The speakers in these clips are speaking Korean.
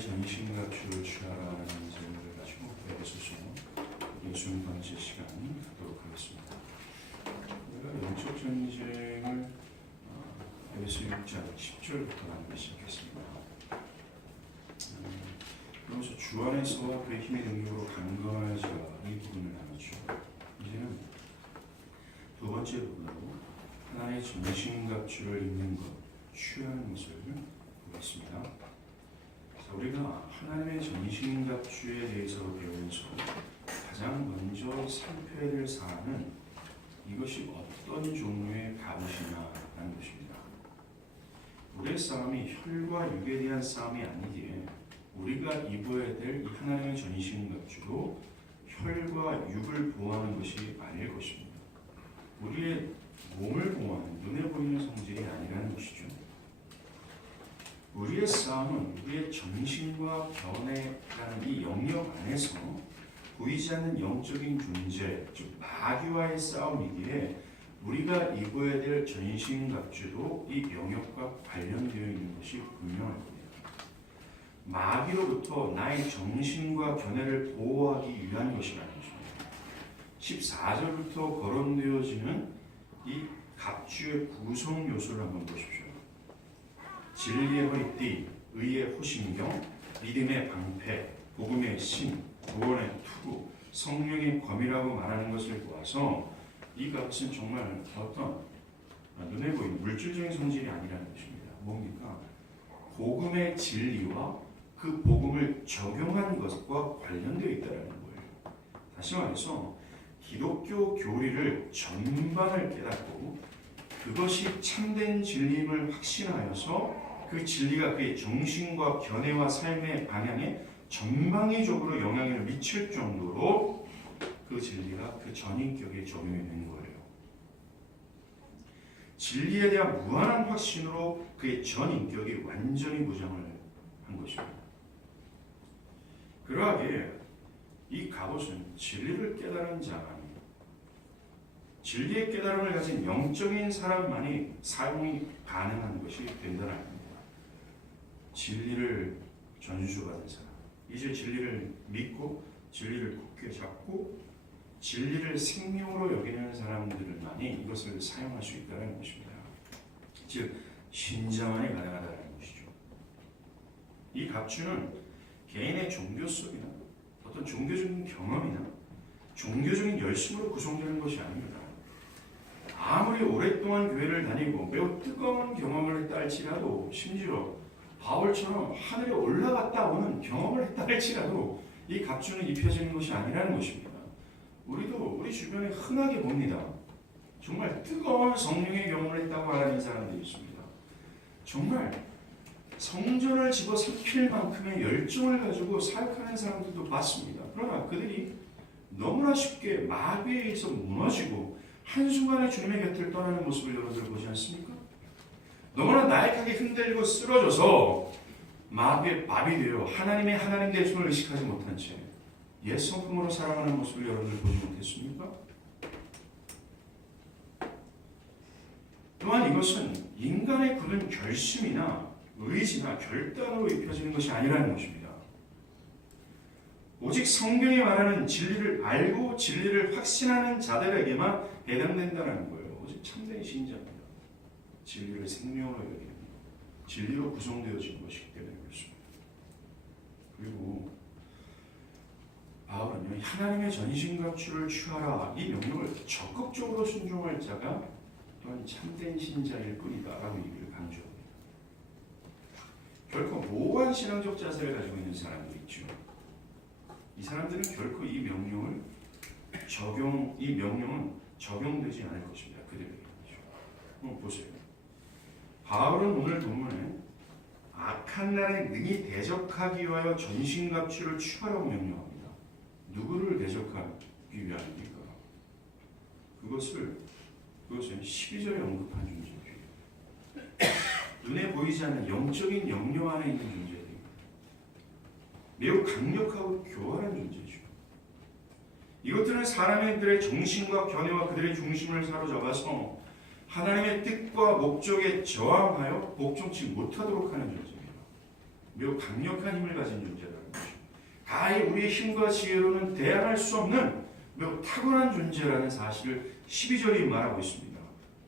하나님의 전신갑주를 취하라는 제목을 가지고 에베소서 60번째 시간 하도록 하겠습니다. 우리가 영적 전쟁을 에베소 6장 10절부터 나누기 시작했습니다. 그러면서 주 안에서와 그의 힘의 능력으로 강건하자 이 부분을 나눴죠. 이제는 두 번째 부분으로 하나의 전신갑주를 입는 것, 취하는 것을 보겠습니다. 자, 우리가 하나님의 전신갑주에 대해서 배우면서 가장 먼저 살펴야 될 사안은 이것이 어떤 종류의 갑옷이냐라는 것입니다. 우리의 싸움이 혈과 육에 대한 싸움이 아니기에 우리가 입어야 될 이 하나님의 전신갑주로 혈과 육을 보호하는 것이 아닐 것입니다. 우리의 몸을 보호하는 눈에 보이는 성질이 아니라는 것이죠. 우리의 싸움은 우리의 정신과 견해라는 이 영역 안에서 보이지 않는 영적인 존재, 즉 마귀와의 싸움이기에 우리가 입어야 될 전신갑주도 이 영역과 관련되어 있는 것이 분명할 겁니다. 마귀로부터 나의 정신과 견해를 보호하기 위한 것이라는 것입니다. 14절부터 거론되어지는 이 갑주의 구성 요소를 한번 보십시오. 진리의 허리띠, 의의 호신경, 믿음의 방패, 복음의 신, 구원의 투구, 성령의 검이라고 말하는 것을 보아서 이 값은 정말 어떤 눈에 보이는 물질적인 성질이 아니라는 것입니다. 뭡니까? 복음의 진리와 그 복음을 적용한 것과 관련되어 있다는 거예요. 다시 말해서 기독교 교리를 전반을 깨닫고 그것이 참된 진리임을 확신하여서 그 진리가 그의 정신과 견해와 삶의 방향에 전방위적으로 영향을 미칠 정도로 그 진리가 그 전인격에 적용이 된 거예요. 진리에 대한 무한한 확신으로 그의 전인격이 완전히 무장을 한 것입니다. 그러하기에 이 갑옷은 진리를 깨달은 자만이, 진리의 깨달음을 가진 영적인 사람만이 사용이 가능한 것이 된다는 겁니다. 진리를 전수받은 사람, 이제 진리를 믿고 진리를 굳게 잡고 진리를 생명으로 여기는 사람들만이 이것을 사용할 수 있다는 것입니다. 즉 신자만이 가능하다는 것이죠. 이 갑주는 개인의 종교 속이나 어떤 종교적인 경험이나 종교적인 열심으로 구성되는 것이 아닙니다. 아무리 오랫동안 교회를 다니고 매우 뜨거운 경험을 했다 할지라도, 심지어 바울처럼 하늘에 올라갔다 오는 경험을 했다 할지라도 이 갑주는 입혀지는 것이 아니라는 것입니다. 우리도 우리 주변에 흔하게 봅니다. 정말 뜨거운 성령의 경험을 했다고 말하는 사람들이 있습니다. 정말 성전을 집어삼킬 만큼의 열정을 가지고 사역하는 사람들도 많습니다. 그러나 그들이 너무나 쉽게 마귀에 의해서 무너지고 한순간에 주님의 곁을 떠나는 모습을 여러분들 보지 않습니까? 너무나 나약하게 흔들리고 쓰러져서 마귀의 밥이 되어 하나님의 하나님 되심을 의식하지 못한 채 옛 성품으로 살아가는 모습을 여러분들 보지 못했습니까? 또한 이것은 인간의 굳은 결심이나 의지나 결단으로 입혀지는 것이 아니라는 것입니다. 오직 성경이 말하는 진리를 알고 진리를 확신하는 자들에게만 해당된다는 거예요. 오직 참된 신자입니다. 진리를 생명으로 여기는 진리로 구성되어진 것이기 때문에 그렇습니다. 그리고 바울은요, 하나님의 전신갑주를 취하라 이 명령을 적극적으로 순종할 자가 또한 참된 신자일 뿐이다라고 얘기를 강조합니다. 결코 모호한 신앙적 자세를 가지고 있는 사람들이 있죠. 이 사람들은 결코 이 명령은 적용되지 않을 것입니다. 그들에게. 한번 보세요. 바울은 오늘 본문에 악한 날에 능히 대적하기 위하여 전신갑주를 취하라고 명령합니다. 누구를 대적하기 위함입니까? 그것은 12절에 언급한 존재들이에요. 눈에 보이지 않는 영적인 영역 안에 있는 존재들입니다. 매우 강력하고 교활한 존재죠. 이것들은 사람들의 정신과 견해와 그들의 중심을 사로잡아서 하나님의 뜻과 목적에 저항하여 복종치 못하도록 하는 존재입니다. 매우 강력한 힘을 가진 존재라는 것이죠. 가히 우리의 힘과 지혜로는 대항할 수 없는 매우 탁월한 존재라는 사실을 12절이 말하고 있습니다.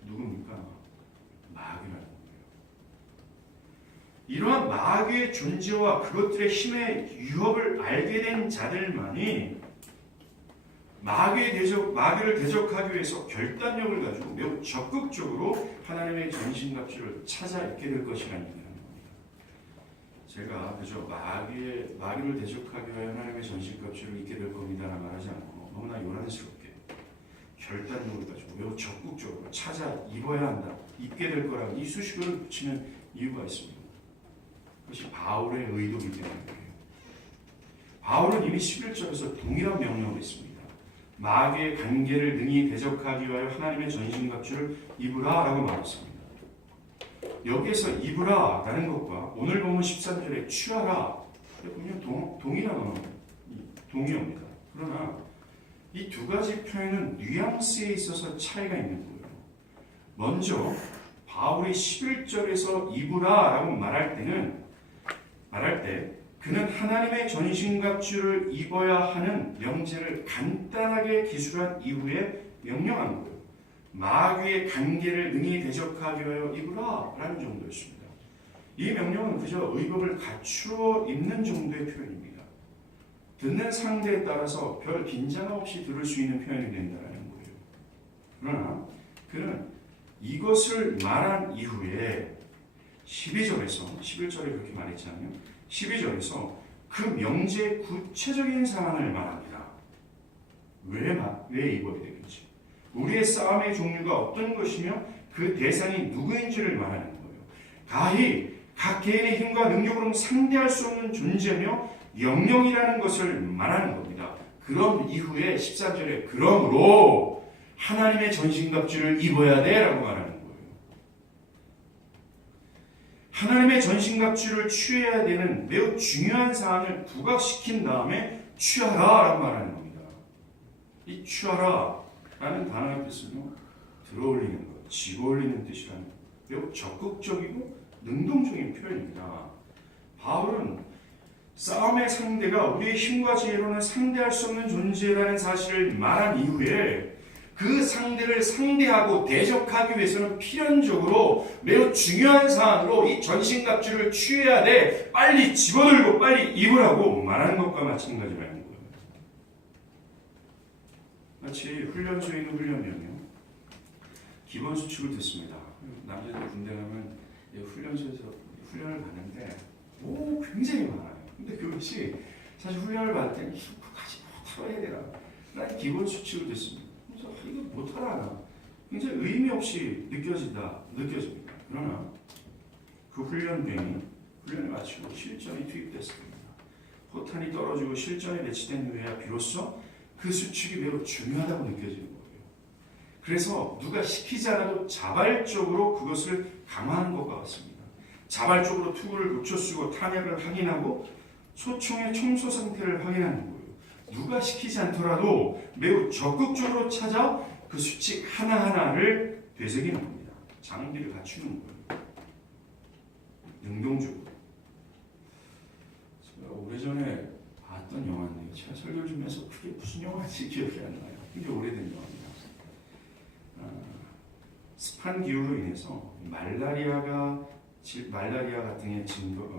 누굽니까? 마귀라는 거예요. 이러한 마귀의 존재와 그것들의 힘의 유업을 알게 된 자들만이 마귀를 대적하기 위해서 결단력을 가지고 매우 적극적으로 하나님의 전신갑주를 찾아 읽게 될 것이라는 얘기를 합니다. 제가 그저 마귀를 대적하기 위해 하나님의 전신갑주를 읽게 될 겁니다라는 말하지 않고 너무나 요란스럽게 결단력을 가지고 매우 적극적으로 찾아 입어야 한다, 입게 될 거라고 이 수식어를 붙이는 이유가 있습니다. 그것이 바울의 의도이기 때문이에요. 바울은 이미 11절에서 동일한 명령을 했습니다. 마귀의 관계를 능히 대적하기 위하여 하나님의 전신갑주를 입으라 라고 말했습니다. 여기에서 입으라 라는 것과 오늘 보면 13절에 취하라 분명 동일한 동의어입니다. 그러나 이 두 가지 표현은 뉘앙스에 있어서 차이가 있는 거예요. 먼저 바울이 11절에서 입으라 라고 말할 때 그는 하나님의 전신갑주를 입어야 하는 명제를 간단하게 기술한 이후에 명령한 거예요. 마귀의 관계를 능히 대적하기 위하여 입으라 라는 정도였습니다. 이 명령은 그저 의복을 갖추어 입는 정도의 표현입니다. 듣는 상대에 따라서 별 긴장 없이 들을 수 있는 표현이 된다는 거예요. 그러나 그는 이것을 말한 이후에 12절에서 11절에 그렇게 말했잖아요. 12절에서 그 명제의 구체적인 상황을 말합니다. 왜 입어야 되는지, 우리의 싸움의 종류가 어떤 것이며 그 대상이 누구인지를 말하는 거예요. 가히 각 개인의 힘과 능력으로는 상대할 수 없는 존재며 영령이라는 것을 말하는 겁니다. 그럼 이후에 13절에 그러므로 하나님의 전신갑주를 입어야 돼 라고 말하는 거예요. 하나님의 전신갑주를 취해야 되는 매우 중요한 사안을 부각시킨 다음에 취하라 라고 말하는 겁니다. 이 취하라 라는 단어의 뜻은요, 들어올리는 것, 집어올리는 뜻이라는 매우 적극적이고 능동적인 표현입니다. 바울은 싸움의 상대가 우리의 힘과 지혜로는 상대할 수 없는 존재라는 사실을 말한 이후에 그 상대를 상대하고 대적하기 위해서는 필연적으로 매우 중요한 사안으로 이 전신갑주를 취해야 돼, 빨리 집어들고 빨리 입으라고 말하는 것과 마찬가지라는 거예요. 마치 훈련소에 있는 훈련병이요, 기본 수칙을 듣습니다. 남자들 군대 가면 훈련소에서 훈련을 받는데 굉장히 많아요. 근데 그것이 사실 훈련을 받을 때는 그까지 못하러 해야 되나, 난 기본 수칙을 듣습니다. 그래서 이거 못하라, 굉장히 의미 없이 느껴집니다. 그러나 그 훈련병이 훈련을 마치고 실전에 투입됐을 겁니다. 포탄이 떨어지고 실전에 배치된 후에야 비로소 그 수칙이 매우 중요하다고 느껴지는 거예요. 그래서 누가 시키지 않아도 자발적으로 그것을 강화하는 것과 같습니다. 자발적으로 투구를 놓쳐쓰고 탄약을 확인하고 소총의 청소 상태를 확인하는 거예요. 누가 시키지 않더라도 매우 적극적으로 찾아 그 수칙 하나하나를 되새기는 겁니다. 장비를 갖추는 거예요. 능동적으로. 제가 오래전에 봤던 영화인데요. 제가 설교를 좀 해서 그게 무슨 영화인지 기억이 안 나요. 굉장히 오래된 영화입니다. 습한 기후로 인해서 말라리아 같은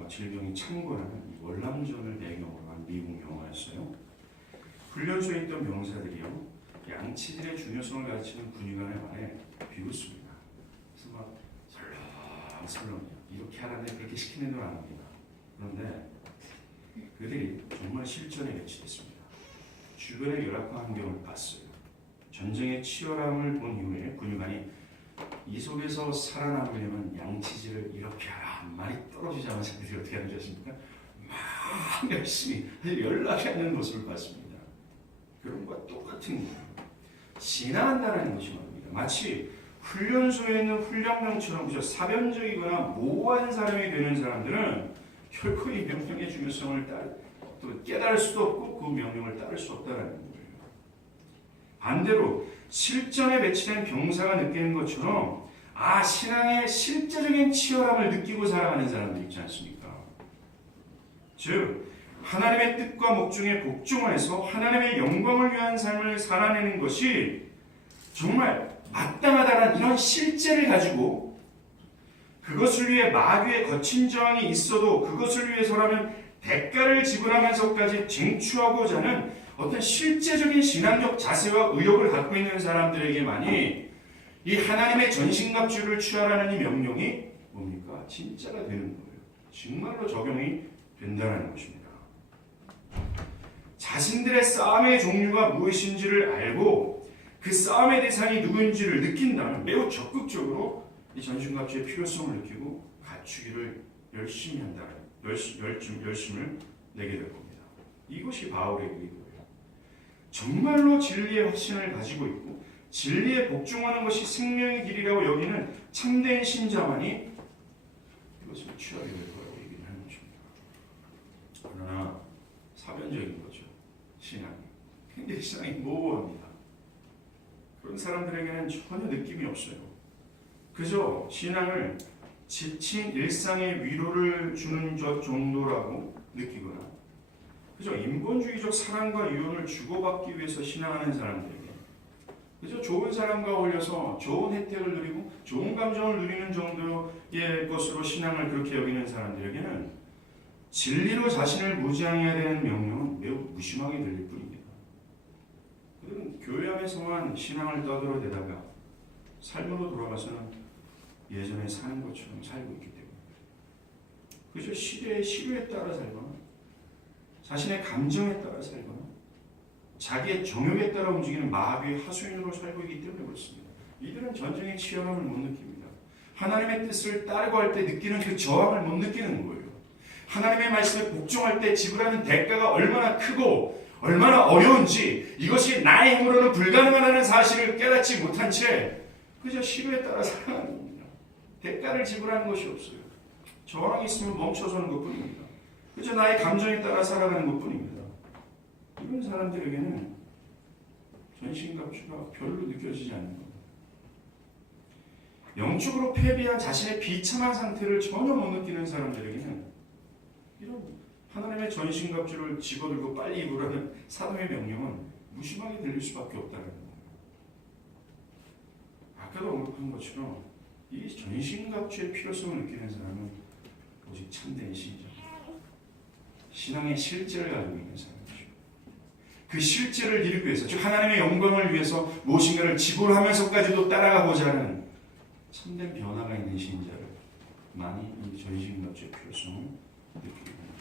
질병이 창궐하는 월남전을 배경으로 한 미국 영화였어요. 훈련소에 있던 병사들이요, 양치질의 중요성을 가르치는 군의관의 말에 비웃습니다. 그래서 막 설렁설렁 이렇게 하라는데 그렇게 시키는 대로 안 합니다. 그런데 그들이 정말 실전에 배치됐습니다. 주변의 열악한 환경을 봤어요. 전쟁의 치열함을 본 이후에 군의관이 이 속에서 살아남으려면 양치질을 이렇게 하라, 한 마리 떨어지자마자 그들이 어떻게 하는지 아십니까? 막 열심히 연락이 않는 모습을 봤습니다. 그런 것과 똑같은 거예요. 진화한다는 것이 말입니다. 마치 훈련소에 있는 훈련병처럼 그저 사변적이거나 모호한 사람이 되는 사람들은 결코 이 명령의 중요성을 또 깨달을 수도 없고 그 명령을 따를 수 없다는 거예요. 반대로 실전에 배치된 병사가 느끼는 것처럼 신앙의 실제적인 치열함을 느끼고 살아가는 사람들 있지 않습니까? 즉 하나님의 뜻과 목적에 복종해서 하나님의 영광을 위한 삶을 살아내는 것이 정말 마땅하다는 이런 실제를 가지고 그것을 위해 마귀의 거친 저항이 있어도 그것을 위해서라면 대가를 지불하면서까지 쟁취하고자 하는 어떤 실제적인 신앙적 자세와 의욕을 갖고 있는 사람들에게만이 이 하나님의 전신갑주를 취하라는 이 명령이 뭡니까? 진짜가 되는 거예요. 정말로 적용이 된다는 것입니다. 자신들의 싸움의 종류가 무엇인지를 알고 그 싸움의 대상이 누구인지를 느낀다면 매우 적극적으로 이 전신갑주의 필요성을 느끼고 갖추기를 열심히 한다는 열심을 내게 될 겁니다. 이것이 바울의 일이고요. 정말로 진리의 확신을 가지고 있고 진리에 복종하는 것이 생명의 길이라고 여기는 참된 신자만이 이것을 취하게 될 거라고 얘기를 하는 것입니다. 그러나 사변적인 거죠. 신앙이. 굉장히 신앙이 모호합니다. 그런 사람들에게는 전혀 느낌이 없어요. 그저 신앙을 지친 일상의 위로를 주는 것 정도라고 느끼거나 그저 인본주의적 사랑과 유언을 주고받기 위해서 신앙하는 사람들에게 그저 좋은 사람과 어울려서 좋은 혜택을 누리고 좋은 감정을 누리는 정도의 것으로 신앙을 그렇게 여기는 사람들에게는 진리로 자신을 무장해야 되는 명령은 매우 무심하게 들릴 뿐입니다. 그들은 교회 안에서만 신앙을 떠들어대다가 삶으로 돌아가서는 예전에 사는 것처럼 살고 있기 때문입니다. 그저 시대의 시류에 따라 살거나 자신의 감정에 따라 살거나 자기의 정욕에 따라 움직이는 마귀의 하수인으로 살고 있기 때문에 그렇습니다. 이들은 전쟁의 치열함을 못 느낍니다. 하나님의 뜻을 따르고 할 때 느끼는 그 저항을 못 느끼는 거예요. 하나님의 말씀에 복종할 때 지불하는 대가가 얼마나 크고 얼마나 어려운지 이것이 나의 힘으로는 불가능하다는 사실을 깨닫지 못한 채 그저 시류에 따라 살아가는 겁니다. 대가를 지불하는 것이 없어요. 저항이 있으면 멈춰서는 것뿐입니다. 그저 나의 감정에 따라 살아가는 것뿐입니다. 이런 사람들에게는 전신갑주가 별로 느껴지지 않는 겁니다. 영적으로 패배한 자신의 비참한 상태를 전혀 못 느끼는 사람들에게는 이런 하나님의 전신갑주를 집어들고 빨리 입으라는 사도의 명령은 무심하게 들릴 수밖에 없다는 겁니다. 아까도 언급한 것처럼 이 전신갑주의 필요성을 느끼는 사람은 오직 참된 신자, 신앙의 실제를 가지고 있는 사람이죠. 그 실제를 이루기 위해서, 즉 하나님의 영광을 위해서 무엇인가를 지불하면서까지도 따라가고자 하는 참된 변화가 있는 신자를 많이 이 전신갑주의 필요성을 느끼게 됩니다.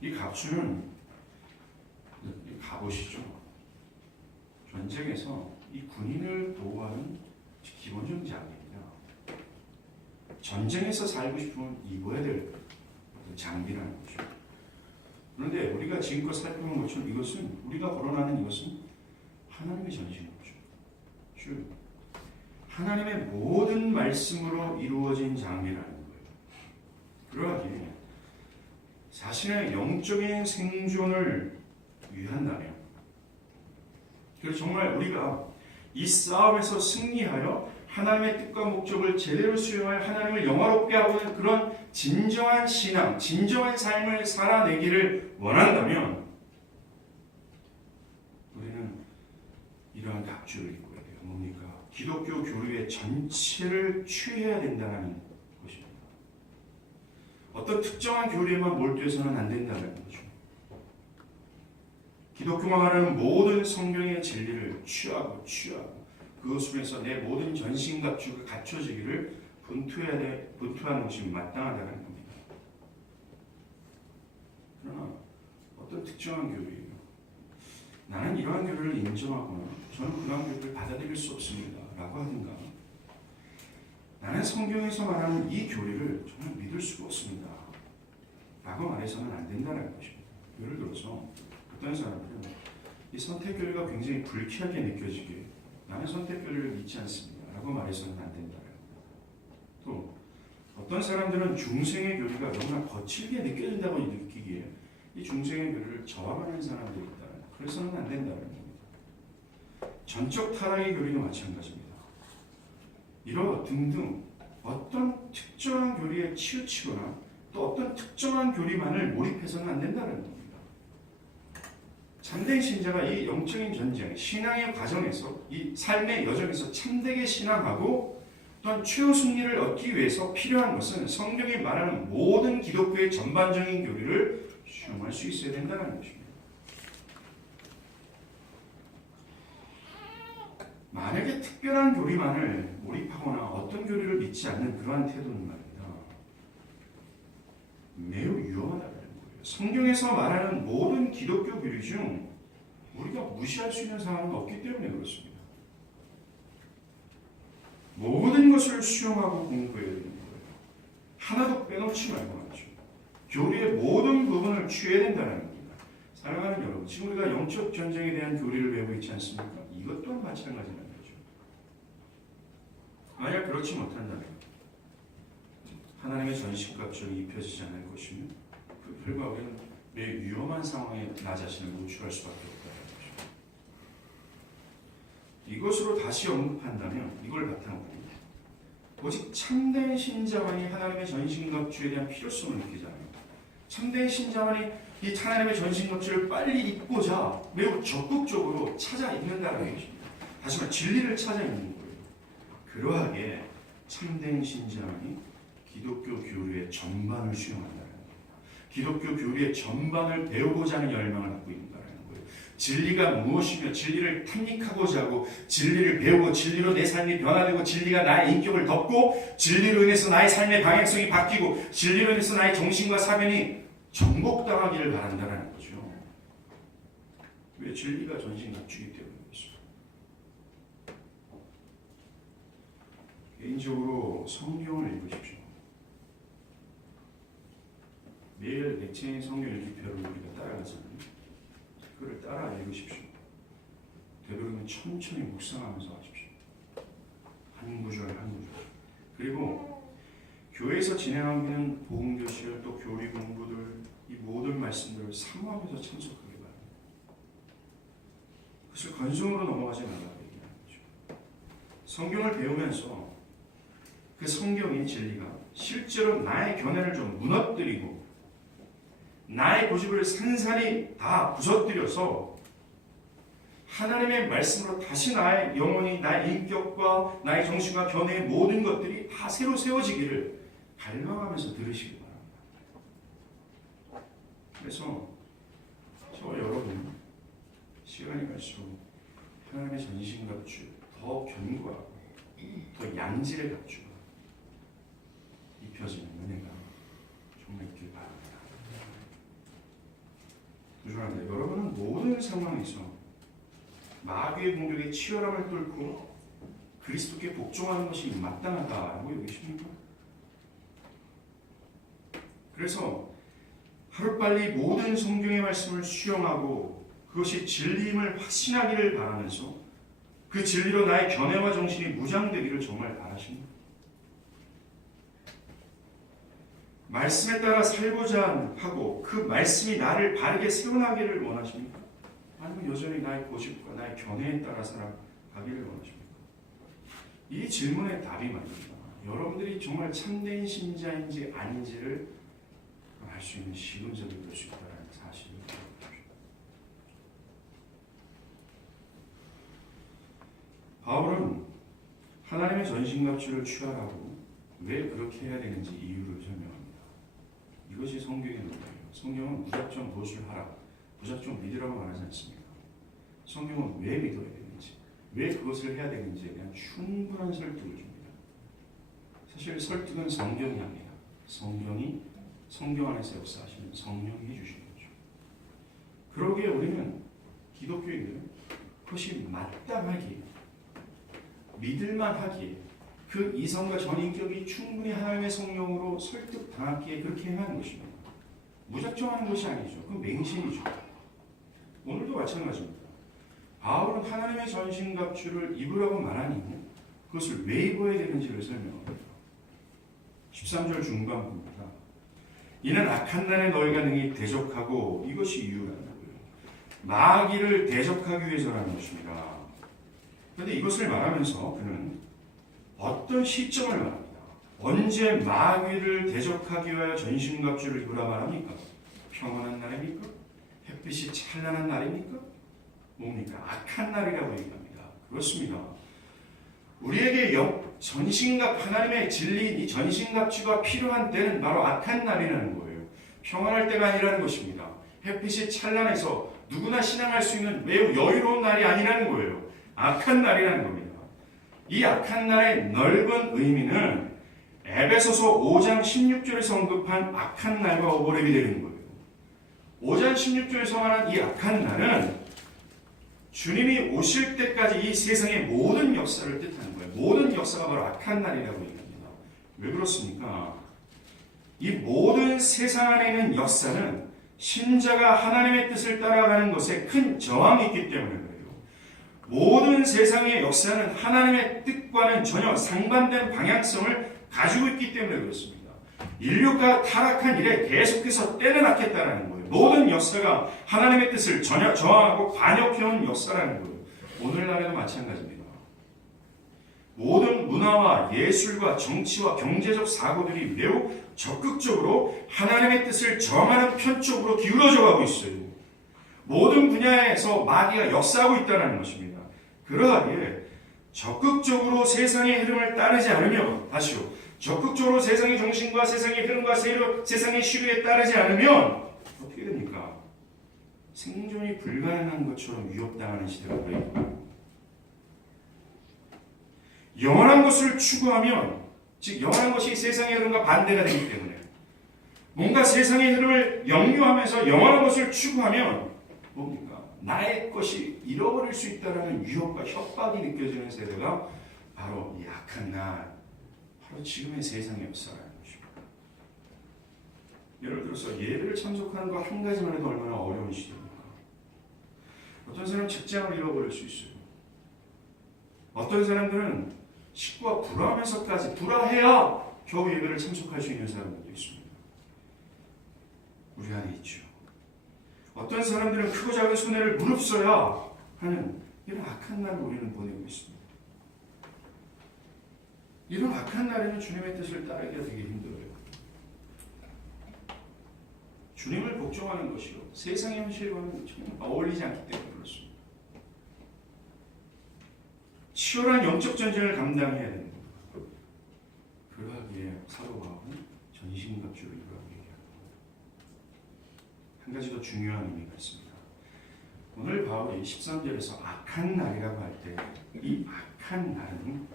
이 갑주는 갑옷이죠. 전쟁에서 이 군인을 보호하는 기본적인 장비입니다. 전쟁에서 살고 싶으면 입어야 될 장비라는 거죠. 그런데 우리가 지금껏 살펴본 것처럼 이것은 우리가 거론하는 이것은 하나님의 전신이죠. 즉 하나님의 모든 말씀으로 이루어진 장비라는 거예요. 그러하기에 자신의 영적인 생존을 위한다면 그래서 정말 우리가 이 싸움에서 승리하여 하나님의 뜻과 목적을 제대로 수행할 하나님을 영화롭게 하는 그런 진정한 신앙, 진정한 삶을 살아내기를 원한다면 우리는 이러한 갑주를 입고 해야 돼요. 뭡니까? 기독교 교류의 전체를 취해야 된다는 것입니다. 어떤 특정한 교류에만 몰두해서는 안 된다는 거죠. 기독교가 말하는 모든 성경의 진리를 취하고 그것으로서 내 모든 전신갑주가 갖춰지기를 분투하는 것이 마땅하다는 겁니다. 그러나 어떤 특정한 교류예요. 나는 이러한 교류를 인정하거나 저는 그러한 교류를 받아들일 수 없습니다. 라고 하든가 나는 성경에서 말하는 이 교리를 저는 믿을 수가 없습니다. 라고 말해서는 안 된다는 것입니다. 예를 들어서 어떤 사람들은 이 선택교리가 굉장히 불쾌하게 느껴지기에 나는 선택교리를 믿지 않습니다. 라고 말해서는 안 된다는 겁니다. 또 어떤 사람들은 중생의 교리가 너무나 거칠게 느껴진다고 느끼기에 이 중생의 교리를 저항하는 사람들이 있다. 그래서는 안 된다는 겁니다. 전적 타락의 교리도 마찬가지입니다. 이러 등등 어떤 특정한 교리에 치우치거나 또 어떤 특정한 교리만을 몰입해서는 안 된다는 겁니다. 참된 신자가 이 영적인 전쟁, 신앙의 과정에서 이 삶의 여정에서 참되게 신앙하고 또한 최후 승리를 얻기 위해서 필요한 것은 성경이 말하는 모든 기독교의 전반적인 교리를 수용할 수 있어야 된다는 것입니다. 만약에 특별한 교리만을 몰입하거나 어떤 교리를 믿지 않는 그러한 태도는 말입니다. 매우 위험하다는 거예요. 성경에서 말하는 모든 기독교 교리 중 우리가 무시할 수 있는 사항은 없기 때문에 그렇습니다. 모든 것을 수용하고 공부해야 되는 거예요. 하나도 빼놓지 말고 말이죠. 교리의 모든 부분을 취해야 된다는 겁니다. 사랑하는 여러분, 지금 우리가 영적 전쟁에 대한 교리를 배우고 있지 않습니까? 이것 또한 마찬가지라는 거죠. 만약 그렇지 못한다면 하나님의 전신갑주를 입혀지지 않을 것이며 그 결과 우리는 매우 위험한 상황에 나 자신을 노출할 수밖에 없다는 거죠. 이것으로 다시 언급한다면 이걸 바탕으로 오직 참된 신자만이 하나님의 전신갑주에 대한 필요성을 느끼잖아요. 참된 신자만이 이 하나님의 전신갑주를 빨리 입고자 매우 적극적으로 찾아 입는다는 것입니다. 다시 말해 진리를 찾아 입는 거예요. 그러하게 참된 신자만이 기독교 교리의 전반을 수용한다는 겁니다. 기독교 교리의 전반을 배우고자 하는 열망을 갖고 있는다는 거예요. 진리가 무엇이며 진리를 탐닉하고자 하고 진리를 배우고 진리로 내 삶이 변화되고 진리가 나의 인격을 덮고 진리로 인해서 나의 삶의 방향성이 바뀌고 진리로 인해서 나의 정신과 사변이 정복당하기를 바란다는 거죠. 왜? 진리가 전신갑주이기 때문에 그렇습니다. 개인적으로 성경을 읽으십시오. 매일 매체인 성경 읽기표를 우리가 따라가잖아요. 그를 따라 읽으십시오. 되도록이면 천천히 묵상하면서 하십시오. 한 구절 한 구절. 그리고 교회에서 진행하고 있는 복음교실 또 교리 공부들 이 모든 말씀들을 사모하면서 참석하기 바랍니다. 그것을 건성으로 넘어가지 말아야 되는 거죠. 성경을 배우면서 그 성경의 진리가 실제로 나의 견해를 좀 무너뜨리고 나의 고집을 산산히 다 부서뜨려서 하나님의 말씀으로 다시 나의 영혼이 나의 인격과 나의 정신과 견해의 모든 것들이 다 새로 세워지기를 갈망하면서 들으시기 바랍니다. 그래서 저와 여러분 시간이 갈수록 하나님의 전신갑주 더 견고하고 더 양질의 갑주가 입혀지는 은혜가 정말 있길 바랍니다. 부족한데 여러분은 모든 상황에서 마귀의 공격에 치열함을 뚫고 그리스도께 복종하는 것이 마땅하다고 여기십니까? 그래서 하루빨리 모든 성경의 말씀을 수용하고 그것이 진리임을 확신하기를 바라면서 그 진리로 나의 견해와 정신이 무장되기를 정말 바라십니다. 말씀에 따라 살고자 하고 그 말씀이 나를 바르게 세워나가기를 원하십니까? 아니면 여전히 나의 고집과 나의 견해에 따라 살아가기를 원하십니까? 이 질문의 답이 말입니다. 여러분들이 정말 참된 신자인지 아닌지를 알 수 있는 시금석이 될 수 있다는 사실을 알아주십시오. 바울은 하나님의 전신갑주를 취하라고 왜 그렇게 해야 되는지 이유를 설명합니다. 이것이 성경의 논리예요. 성경은 무작정 무엇을 하라, 무작정 믿으라고 말하지 않습니다. 성경은 왜 믿어야 되는지, 왜 그것을 해야 되는지에 대한 충분한 설득을 줍니다. 사실 설득은 성경이 합니다. 성경 안에서 역사하시는 성령이 해주시는 거죠. 그러기에 우리는 기독교인들은 그것이 마땅하기에, 믿을만하기에, 그 이성과 전인격이 충분히 하나님의 성령으로 설득당하기에 그렇게 행하는 것입니다. 무작정 하는 것이 아니죠. 그건 맹신이죠. 오늘도 마찬가지입니다. 바울은 하나님의 전신갑주를 입으라고 말하니 그것을 왜 입어야 되는지를 설명합니다. 13절 중반부입니다. 이는 악한 날에 너희가 능히 대적하고, 이것이 이유라는 거예요. 마귀를 대적하기 위해서라는 것입니다. 그런데 이것을 말하면서 그는 어떤 시점을 말합니다. 언제 마귀를 대적하기 위하여 전신갑주를 입으라 말합니까? 평안한 날입니까? 햇빛이 찬란한 날입니까? 뭡니까? 악한 날이라고 얘기합니다. 그렇습니다. 우리에게 전신갑, 하나님의 진리인 이 전신갑주가 필요한 때는 바로 악한 날이라는 거예요. 평안할 때가 아니라는 것입니다. 햇빛이 찬란해서 누구나 신앙할 수 있는 매우 여유로운 날이 아니라는 거예요. 악한 날이라는 겁니다. 이 악한 날의 넓은 의미는 에베소서 5장 16절에서 언급한 악한 날과 오버랩이 되는 거예요. 5장 16절에서 말한 이 악한 날은 주님이 오실 때까지 이 세상의 모든 역사를 뜻하는 거예요. 모든 역사가 바로 악한 날이라고 얘기합니다. 왜 그렇습니까? 이 모든 세상 안에 있는 역사는 신자가 하나님의 뜻을 따라가는 것에 큰 저항이 있기 때문에 그래요. 모든 세상의 역사는 하나님의 뜻과는 전혀 상반된 방향성을 가지고 있기 때문에 그렇습니다. 인류가 타락한 이래 계속해서 떼내놨겠다는 거예요. 모든 역사가 하나님의 뜻을 전혀 저항하고 반역해온 역사라는 거예요. 오늘날에도 마찬가지입니다. 모든 문화와 예술과 정치와 경제적 사고들이 매우 적극적으로 하나님의 뜻을 정하는 편 쪽으로 기울어져 가고 있어요. 모든 분야에서 마귀가 역사하고 있다는 것입니다. 그러하기에 적극적으로 세상의 흐름을 따르지 않으면, 다시요, 적극적으로 세상의 정신과 세상의 흐름과 세상의 시류에 따르지 않으면 어떻게 됩니까? 생존이 불가능한 것처럼 위협당하는 시대가 오래입니다. 영원한 것을 추구하면, 즉 영원한 것이 세상의 흐름과 반대가 되기 때문에 뭔가 세상의 흐름을 역류하면서 영원한 것을 추구하면 뭡니까? 나의 것이 잃어버릴 수 있다는 위협과 협박이 느껴지는 세대가 바로 이 악한 날, 바로 지금의 세상의 역사라는 것입니다. 예를 들어서 예배를 참석하는 거 한 가지만 해도 얼마나 어려운 시대입니까? 어떤 사람은 직장을 잃어버릴 수 있어요. 어떤 사람들은 식구와 불화하면서까지, 불화해야 겨우 예배를 참석할 수 있는 사람들도 있습니다. 우리 안에 있죠. 어떤 사람들은 크고 작은 손해를 무릅써야 하는 이런 악한 날을 우리는 보내고 있습니다. 이런 악한 날에는 주님의 뜻을 따르기가 되게 힘들어요. 주님을 복종하는 것이요, 세상의 현실과는 전혀 어울리지 않기 때문에 그렇습니다. 치열한 영적 전쟁을 감당해야 되는 겁니다. 그러하기에 사도 바울은 전신갑주를 입으라고 얘기합니다. 한 가지 더 중요한 의미가 있습니다. 오늘 바울이 13절에서 악한 날이라고 할 때 이 악한 날은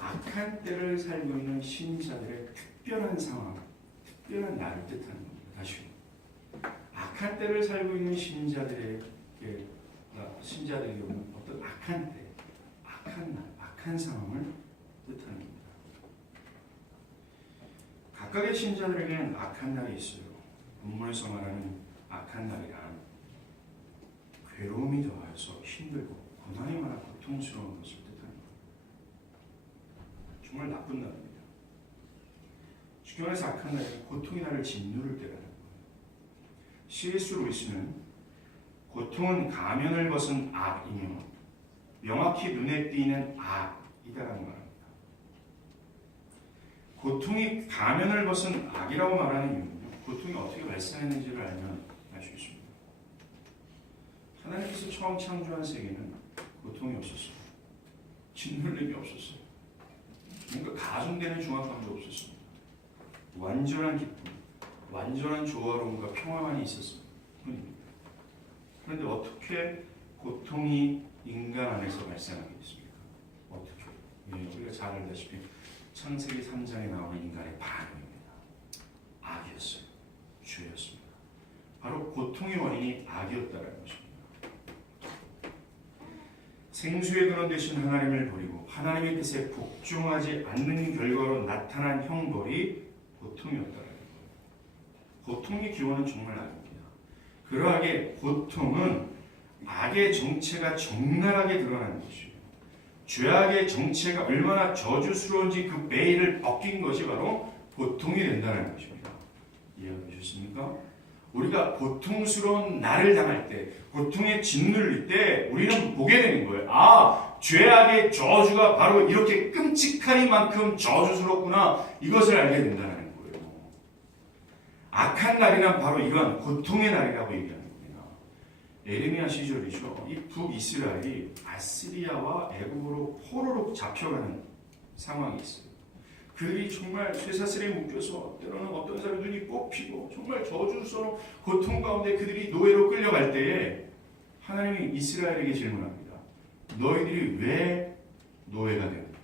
악한 때를 살고 있는 신자들의 특별한 상황, 특별한 날을 뜻하는 겁니다. 다시 악한 때를 살고 있는 신자들에게 어떤 악한 때, 악한 날, 악한 상황을 뜻하는 겁니다. 각각의 신자들에게는 악한 날이 있어요. 본문에서 말하는 악한 날이란 괴로움이 더하여서 힘들고 고난이 많아 고통스러운 것을 뜻하는 겁니다. 정말 나쁜 날입니다. 주경에서 악한 날은 고통이 나를 짓누를 때라는 거예요. C.S. 루이스는 고통은 가면을 벗은 악이며 명확히 눈에 띄는 악이다라고 말합니다. 고통이 가면을 벗은 악이라고 말하는 이유는요, 고통이 어떻게 발생했는지를 알면 알 수 있습니다. 하나님께서 처음 창조한 세계는 고통이 없었어요. 짓눌림이 없었어요. 뭔가 가중되는 중압감도 없었습니다. 완전한 기쁨, 완전한 조화로움과 평화만이 있었습니다. 그런데 어떻게 고통이 인간 안에서 발생하겠습니까? 어떻게? 우리가 잘 알다시피 창세기 3장에 나오는 인간의 반응입니다. 악이었어요. 죄였습니다. 바로 고통의 원인이 악이었다는 것입니다. 생수의 근원 되신 하나님을 버리고 하나님의 뜻에 복종하지 않는 결과로 나타난 형벌이 고통이었다는 거예요. 고통의 기원은 정말 악입니다. 그러하게 고통은 악의 정체가 적나라하게 드러나는 것이에요. 죄악의 정체가 얼마나 저주스러운지 그 베일을 벗긴 것이 바로 고통이 된다는 것입니다. 이해하셨습니까? 우리가 고통스러운 날을 당할 때, 고통에 짓눌릴 때 우리는 보게 되는 거예요. 아, 죄악의 저주가 바로 이렇게 끔찍하니만큼 저주스럽구나. 이것을 알게 된다는 거예요. 악한 날이란 바로 이러한 고통의 날이라고 얘기하는 겁니다. 에레미야 시절이죠. 이 북이스라엘이 아시리아와 애굽으로 포로로 잡혀가는 상황이 있어요. 그들이 정말 쇠사슬에 묶여서 때로는 어떤 사람 눈이 뽑히고 정말 저주스러운 고통 가운데 그들이 노예로 끌려갈 때에 하나님이 이스라엘에게 질문합니다. 너희들이 왜 노예가 되었느냐?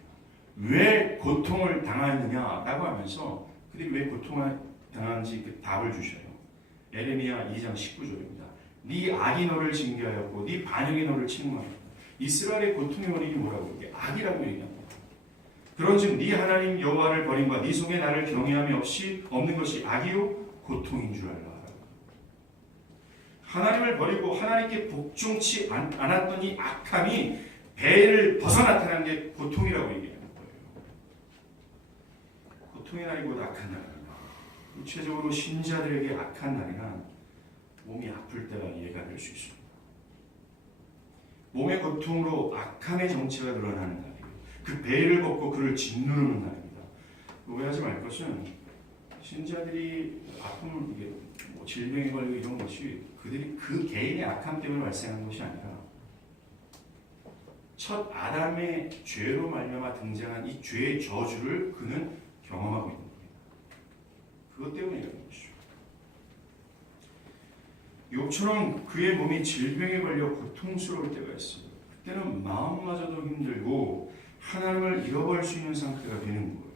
왜 고통을 당하느냐라고 하면서 그들이 왜 고통을 당하는지 그 답을 주셔요. 에레미야 2장 19절입니다. 네 악이 너를 징계하였고 네 반역이 너를 책망하였다. 이스라엘의 고통의 원인이 뭐라고? 이게 악이라고 얘기합니다. 그런즉 네 하나님 여호와를 버림과 네 속에 나를 경외함이 없이 없는 것이 악이요 고통인 줄 알라. 하나님을 버리고 하나님께 복종치 않았던 이 악함이 배를 벗어 나타난 게 고통이라고 얘기하는 거예요. 고통의 날이 곧 악한 날입니다. 구체적으로 신자들에게 악한 날이란 몸이 아플 때가 이해가 될 수 있습니다. 몸의 고통으로 악함의 정체가 드러나는 날이에요. 그 베일을 벗고 그를 짓누르는 날입니다. 오해하지 말 것은 신자들이 아픔을 이게 뭐 질병에 걸리고 이런 것이 그들이 그 개인의 악함 때문에 발생한 것이 아니라 첫 아담의 죄로 말미암아 등장한 이 죄의 저주를 그는 경험하고 있는 겁니다. 그것 때문에 이런 것이죠. 욥처럼 그의 몸이 질병에 걸려 고통스러울 때가 있어요. 그때는 마음마저도 힘들고 하나님을 잃어버릴 수 있는 상태가 되는 거예요.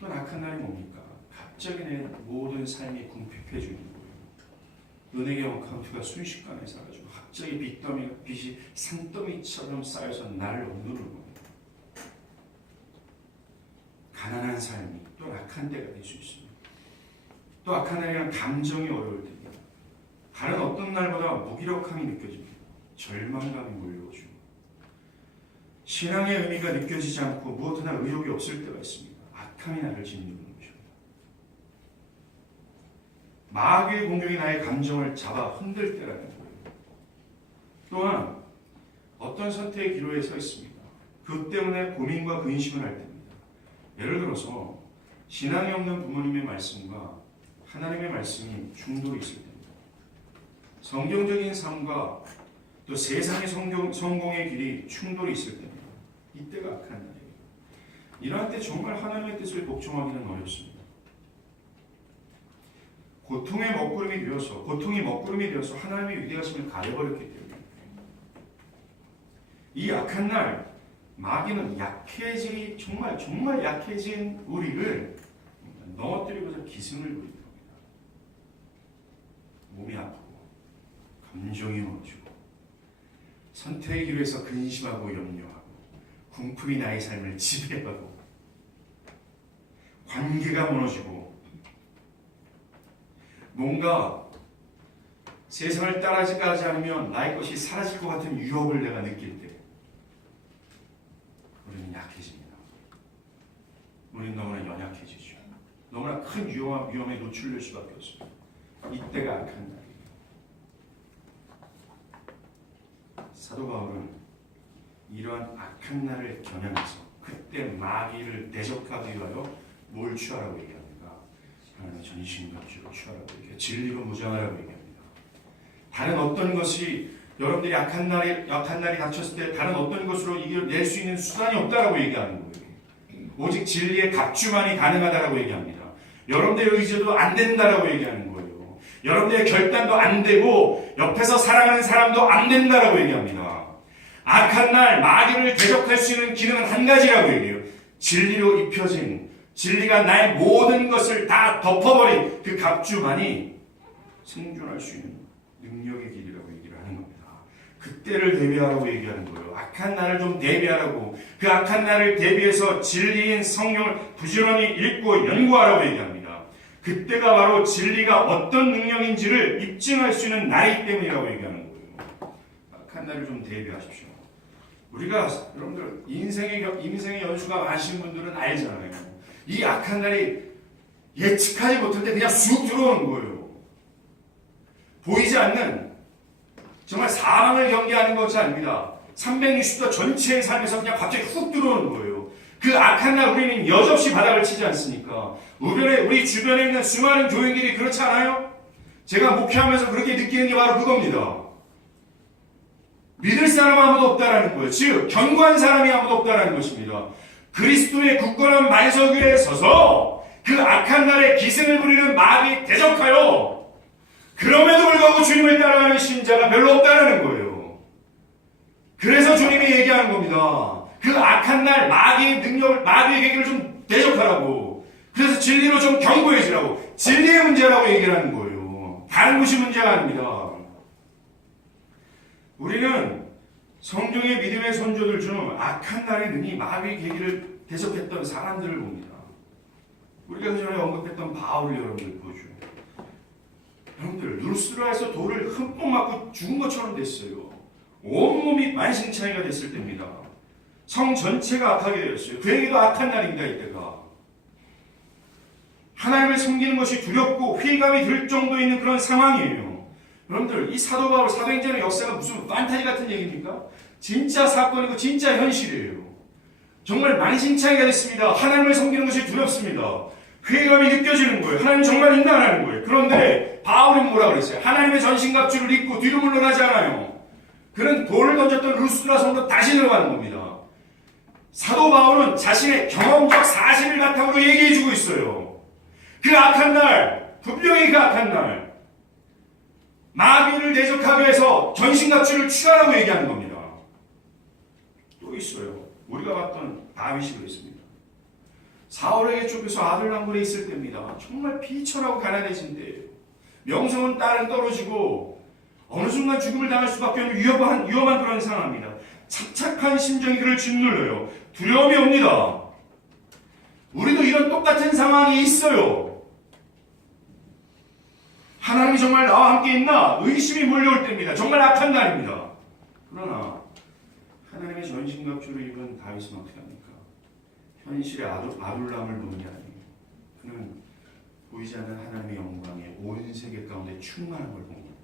또 악한 날이 뭡니까? 갑자기 내 모든 삶이 궁핍해지는 거예요. 은행의 어카운트가 순식간에 사라지고 갑자기 빚이 산더미처럼 쌓여서 나를 억누르는 거예요. 가난한 삶이 또 악한 때가 될 수 있습니다. 또 악한 날이란 감정이 어려울 때입니다. 다른 어떤 날보다 무기력함이 느껴집니다. 절망감이 몰려오죠. 신앙의 의미가 느껴지지 않고 무엇 하나 의욕이 없을 때가 있습니다. 악함이 나를 짓누르는 것입니다. 마귀의 공격이 나의 감정을 잡아 흔들 때라는 거예요. 또한 어떤 선택의 기로에 서 있습니다. 그 때문에 고민과 근심을 할 때입니다. 예를 들어서 신앙이 없는 부모님의 말씀과 하나님의 말씀이 충돌이 있을 때입니다. 성경적인 삶과 또 세상의 성공의 길이 충돌이 있을 때입니다. 이때가 악한 날이에요. 이러한 때 정말 하나님의 뜻을 복종하기는 어렵습니다. 고통이 먹구름이 되어서 하나님의 위대하심을 가려버렸기 때문에 이 악한 날 마귀는 정말 약해진 우리를 넘어뜨리고서 기승을 부리는 겁니다. 몸이 아프고 감정이 무너지고 선택의 길에서 근심하고 염려하고 궁핍이 나의 삶을 지배하고 관계가 무너지고 뭔가 세상을 따라가지 않으면 나의 것이 사라질 것 같은 유혹을 내가 느낄 때 우리는 약해집니다. 우리는 너무나 연약해지죠. 너무나 큰 위험에 노출될 수밖에 없습니다. 이때가 악한 날이에요. 사도 바울은 이러한 악한 날을 겨냥해서 그때 마귀를 대적하기 위하여 뭘 취하라고 얘기합니까? 하나님의 전신갑주를 취하라고 얘기해요. 진리로 무장하라고 얘기합니다. 다른 어떤 것이 여러분들이 약한 날이 닥쳤을 때 다른 어떤 것으로 이겨낼 수 있는 수단이 없다라고 얘기하는 거예요. 오직 진리의 갑주만이 가능하다라고 얘기합니다. 여러분들의 의지도 안 된다라고 얘기하는 거예요. 여러분들의 결단도 안 되고 옆에서 사랑하는 사람도 안 된다라고 얘기합니다. 악한 날 마귀를 대적할 수 있는 기능은 한 가지라고 얘기해요. 진리로 입혀진 진리가 나의 모든 것을 다 덮어버린 그 갑주만이 생존할 수 있는 능력의 길이라고 얘기를 하는 겁니다. 그때를 대비하라고 얘기하는 거예요. 악한 날을 좀 대비하라고. 그 악한 날을 대비해서 진리인 성경을 부지런히 읽고 연구하라고 얘기합니다. 그때가 바로 진리가 어떤 능력인지를 입증할 수 있는 날이기 때문이라고 얘기하는 거예요. 악한 날을 좀 대비하십시오. 우리가 여러분들 인생의 연수가 많으신 분들은 알잖아요. 이 악한 날이 예측하지 못할 때 그냥 쑥 들어오는 거예요. 보이지 않는 정말 사망을 경계하는 것이 아닙니다. 360도 전체의 삶에서 그냥 갑자기 훅 들어오는 거예요. 그 악한 날 우리는 여지없이 바닥을 치지 않습니까? 우리 주변에 있는 수많은 교인들이 그렇지 않아요? 제가 목회하면서 그렇게 느끼는 게 바로 그겁니다. 믿을 사람 아무도 없다라는 거예요. 즉 견고한 사람이 아무도 없다라는 것입니다. 그리스도의 굳건한 만석 위에 서서 그 악한 날에 기승을 부리는 마귀에 대적하여 그럼에도 불구하고 주님을 따라가는 신자가 별로 없다라는 거예요. 그래서 주님이 얘기하는 겁니다. 그 악한 날 마귀의 능력을, 마귀의 계기를 좀 대적하라고. 그래서 진리로 좀 견고해지라고. 진리의 문제라고 얘기를 하는 거예요. 다른 것이 문제가 아닙니다. 우리는 성경의 믿음의 선조들 중 악한 날에 능히 마귀의 계기를 대적했던 사람들을 봅니다. 우리가 그 전에 언급했던 바울 여러분들 보죠. 여러분들 루스드라에서 돌을 흠뻑 맞고 죽은 것처럼 됐어요. 온몸이 만신창이가 됐을 때입니다. 성 전체가 악하게 되었어요. 그에게도 악한 날입니다. 이때가 하나님을 섬기는 것이 두렵고 회의감이 들 정도에 있는 그런 상황이에요. 여러분들 이 사도 바울 사도행전의 역사가 무슨 판타지 같은 얘기입니까? 진짜 사건이고 진짜 현실이에요. 정말 만신창이가 됐습니다. 하나님을 섬기는 것이 두렵습니다. 회의감이 느껴지는 거예요. 하나님 정말 있나 하는 거예요. 그런데 바울은 뭐라 그랬어요? 하나님의 전신갑주를 입고 뒤로 물러나지 않아요. 그는 돌을 던졌던 루스드라 성도 다시 들어가는 겁니다. 사도 바울은 자신의 경험적 사실을 바탕으로 얘기해주고 있어요. 그 악한 날, 분명히 그 악한 날, 마귀를 대적하기 위해서 전신갑주를 취하라고 얘기하는 겁니다. 또 있어요. 우리가 봤던 다윗이 그랬습니다. 사울에게 쫓겨서 아둘람굴에 있을 때입니다. 정말 비천하고 가난해진 때예요. 명성은 딸은 떨어지고 어느 순간 죽음을 당할 수밖에 없는 위험한 그런 상황입니다. 착착한 심정이 그를 짓눌러요. 두려움이 옵니다. 우리도 이런 똑같은 상황이 있어요. 하나님이 정말 나와 함께 있나? 의심이 몰려올 때입니다. 정말 악한 날입니다. 그러나 하나님의 전신갑주를 입은 다윗은 어떻게 합니까? 현실의 아둘람을 보는 게 아니에요. 그는 보이지 않는 하나님의 영광에 온 세계 가운데 충만한 걸 본 겁니다.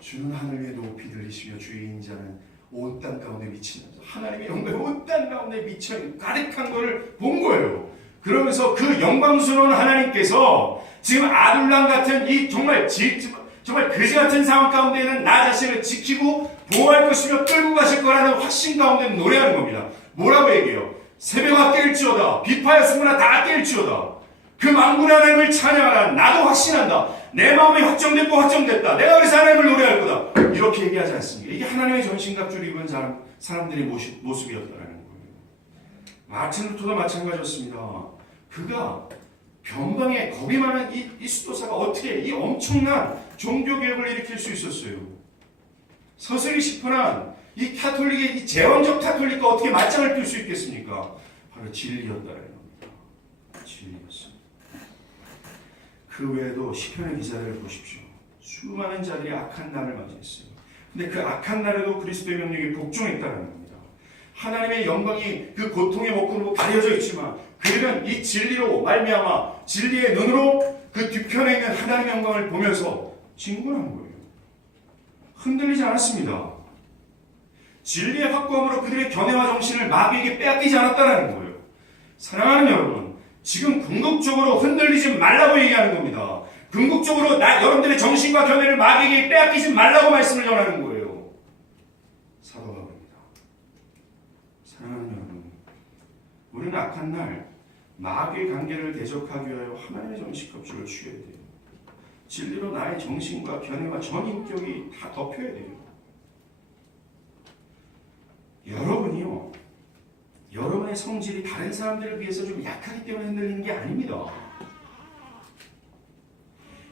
주는 하늘 위에 높이 들리시며 주의 인자는 온 땅 가운데 미치면서 하나님의 영광이 온 땅 가운데 미쳐 가득한 것을 본 거예요. 그러면서 그 영광스러운 하나님께서 지금 아둘람 같은 이 정말 그지 같은 상황 가운데는 나 자신을 지키고 보호할 것이며 끌고 가실 거라는 확신 가운데 노래하는 겁니다. 뭐라고 얘기해요? 새벽아 깰지어다. 비파야 수문아 다 깰지어다. 그 만군의 하나님을 찬양하라. 나도 확신한다. 내 마음이 확정됐고 확정됐다. 내가 그래서 하나님을 노래할 거다. 이렇게 얘기하지 않습니까? 이게 하나님의 전신갑주를 입은 사람들의 모습이었다는 거예요. 마틴 루터도 마찬가지였습니다. 그가 변방에 겁이 많은 이 수도사가 어떻게 이 엄청난 종교개혁을 일으킬 수 있었어요? 서슬이 시퍼난 이 카톨릭의 이 제왕적 카톨릭과 어떻게 맞짱을 뜰 수 있겠습니까? 바로 진리였다는 겁니다. 진리였습니다. 그 외에도 시편의 기사들을 보십시오. 수많은 자들이 악한 날을 맞이했어요. 근데 그 악한 날에도 그리스도의 명령에 복종했다는 겁니다. 하나님의 영광이 그 고통의 목구로 가려져 있지만 그들은 이 진리로 말미암아 진리의 눈으로 그 뒤편에 있는 하나님의 영광을 보면서 진군한 거예요. 흔들리지 않았습니다. 진리의 확고함으로 그들의 견해와 정신을 마귀에게 빼앗기지 않았다는 거예요. 사랑하는 여러분, 지금 궁극적으로 흔들리지 말라고 얘기하는 겁니다. 궁극적으로 여러분들의 정신과 견해를 마귀에게 빼앗기지 말라고 말씀을 전하는 거예요. 사도 바울입니다. 사랑하는 여러분, 우리는 악한 날 마귀의 관계를 대적하기 위하여 하나님의 정신갑주를 취해야 돼요. 진리로 나의 정신과 견해와 전인격이 다 덮여야 돼요. 여러분이요, 여러분의 성질이 다른 사람들에 비해서 좀 약하기 때문에 흔들리는 게 아닙니다.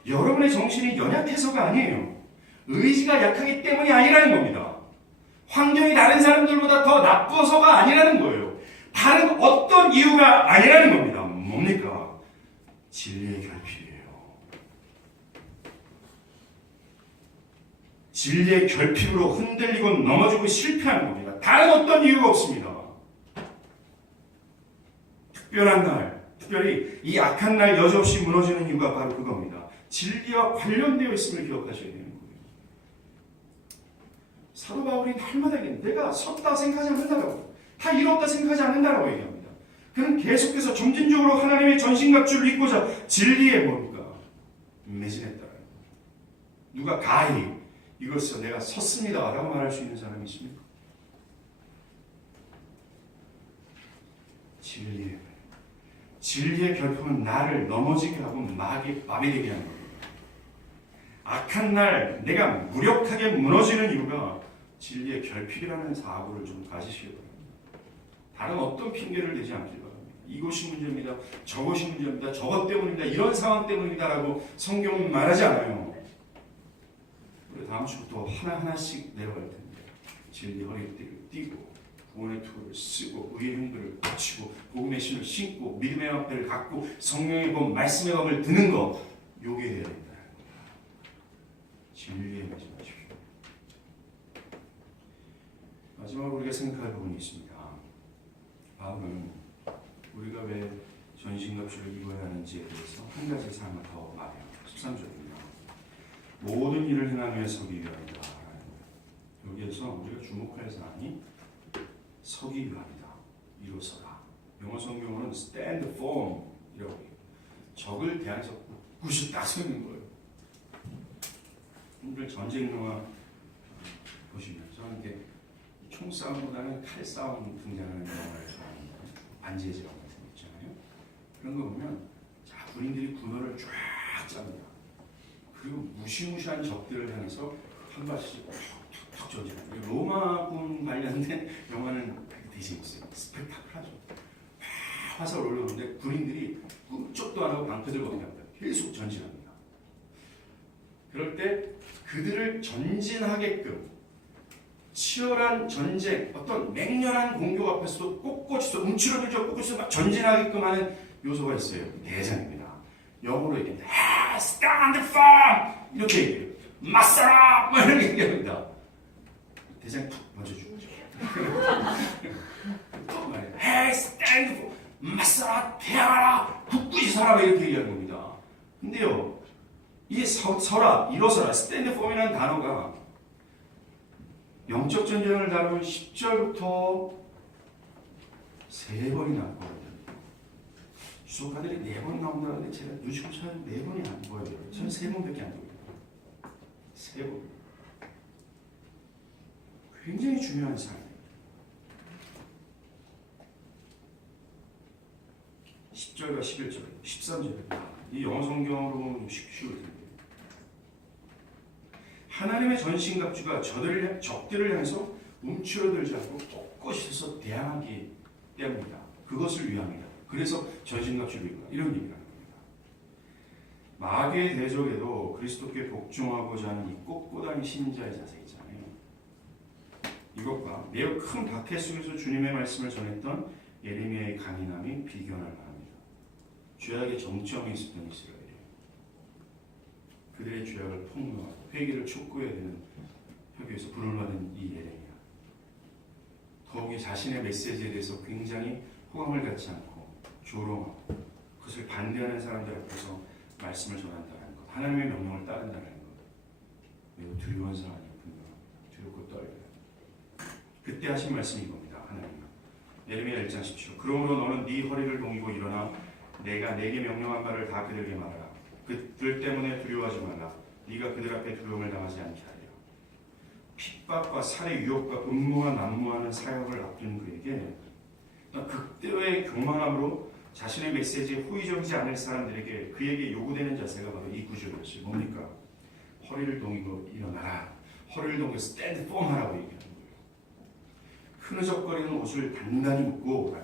여러분의 정신이 연약해서가 아니에요. 의지가 약하기 때문이 아니라는 겁니다. 환경이 다른 사람들보다 더 나빠서가 아니라는 거예요. 다른 어떤 이유가 아니라는 겁니다. 뭡니까? 진리의 결핍이에요. 진리의 결핍으로 흔들리고 넘어지고 실패하는 겁니다. 다른 어떤 이유가 없습니다. 특별한 날, 특별히 이 악한 날 여지없이 무너지는 이유가 바로 그겁니다. 진리와 관련되어 있음을 기억하셔야 되는 거예요. 사도 바울이 날마다 내가 섰다 생각하지 않는다라고, 다 이뤘다 생각하지 않는다라고 얘기합니다. 그는 계속해서 점진적으로 하나님의 전신갑주를 입고자 진리에 뭡니까? 매진했다. 누가 가히 이것을 내가 섰습니다 라고 말할 수 있는 사람이 있습니까? 진리의 결핍은 나를 넘어지게 하고 마비되게 하는 겁니다. 악한 날 내가 무력하게 무너지는 이유가 진리의 결핍이라는 사고를 좀 가지시기 바랍니다. 다른 어떤 핑계를 대지 않길 바랍니다. 이것이 문제입니다. 저것이 문제입니다. 저것 때문입니다. 이런 상황 때문입니다 라고 성경은 말하지 않아요. 우리 다음 주부터 하나하나씩 내려갈 텐데 진리 허리띠를 띠고 구원의 투를 쓰고 의의 흉부를 갖추고 복음의 신을 신고 믿음의 화폐를 갖고 성령의 법 말씀의 법을 드는 것, 요게 되어야 된다는 겁니다. 진리에 매진하십시오. 마지막으로 우리가 생각할 부분이 있습니다. 바울은 우리가 왜 전신갑주를 입어야 하는지에 대해서 한 가지 사항을 더 말해요. 13절입니다. 모든 일을 행하며 서기 위함이다. 여기에서 우리가 주목할 사항이 서기 위함이다. 일어서라. 영어 성경으로는 stand firm 이라고 해요. 적을 대항해서 굳이 딱 서는 거예요. 오늘 전쟁 영화 보시면서 이렇게 총싸움보다는 칼싸움 등장하는 영화를 좋아합니다. 반지의 제왕 같은 거 있잖아요. 그런 거 보면 자, 군인들이 군호를 쫙 짭니다. 그리고 무시무시한 적들을 향해서 한 발씩 툭툭 전진합니다. 로마군 관련된 영화는 되게 재밌어요. 스펙타클하죠. 화살 올라오는데 군인들이 꿈쩍도 안 하고 방패 들고 어디 갑니다. 계속 전진합니다. 그럴 때 그들을 전진하게끔 치열한 전쟁, 어떤 맹렬한 공격 앞에서도 꼿꼿이서 움츠러들죠. 꼿꼿이서 막 전진하게끔 하는 요소가 있어요. 대장입니다. 영어로 얘기합니다. Stand firm! 이렇게 얘기해요. 맞서라! 뭐 이렇게 얘기합니다. 대장이 툭 먼저 죽죠. 또 말해요. Stand firm! 맞서라! 대항하라! 굳굳이 서라! 이렇게 얘기하는 겁니다. 근데요, 이 서라, 일어서라, stand firm이라는 단어가 영적 전쟁을 다루면 10절부터 3번이 나왔거든요. 주석가들이 4번 나온다는데 제가 눈치고 찾아도 4번이 안 보여요. 저는 3번밖에 안 보여요. 3번. 굉장히 중요한 사항이에요. 10절과 11절, 13절. 이 영어 성경으로 보면 쉬울 텐데. 하나님의 전신갑주가 적들을 향해서 움츠러들지 않고 꼿꼿이 서서 대항하기 때문이다. 그것을 위함이다. 그래서 전신갑주를 입는다. 이런 얘기를 하는 겁니다. 마귀의 대적에도 그리스도께 복종하고자 하는 이 꼿꼿한 신자의 자세 있잖아요. 이것과 매우 큰 박해 속에서 주님의 말씀을 전했던 예레미야의 강인함이 비교할 만합니다. 죄악의 정점이 있었던 이스라엘이에요. 그들의 죄악을 폭로하고 회개를 촉구해야 되는 협의에서 부름을 받은 이 예레미야. 더욱이 자신의 메시지에 대해서 굉장히 호감을 갖지 않고 조롱하고 그것을 반대하는 사람들 앞에서 말씀을 전한다는 것, 하나님의 명령을 따른다는 것, 매우 두려운 상황이 분명합니다. 두렵고 떨려요. 그때 하신 말씀이 이겁니다. 하나님, 예레미야 1장 17절. 그러므로 너는 네 허리를 동이고 일어나 내가 내게 명령한 바를 다 그들에게 말하라. 그들 때문에 두려워하지 말라. 네가 그들 앞에 두려움을 당하지 않게 하리라. 핍박과 살해 유혹과 음모와 난무하는 사역을 앞둔 그에게 극대의 교만함으로 자신의 메시지에 호의적이지 않을 사람들에게 그에게 요구되는 자세가 바로 이 구절이었어요. 뭡니까? 허리를 동이고 일어나라. 허리를 동이고 stand firm 하라고 얘기하는 거예요. 흐느적거리는 옷을 단단히 묶고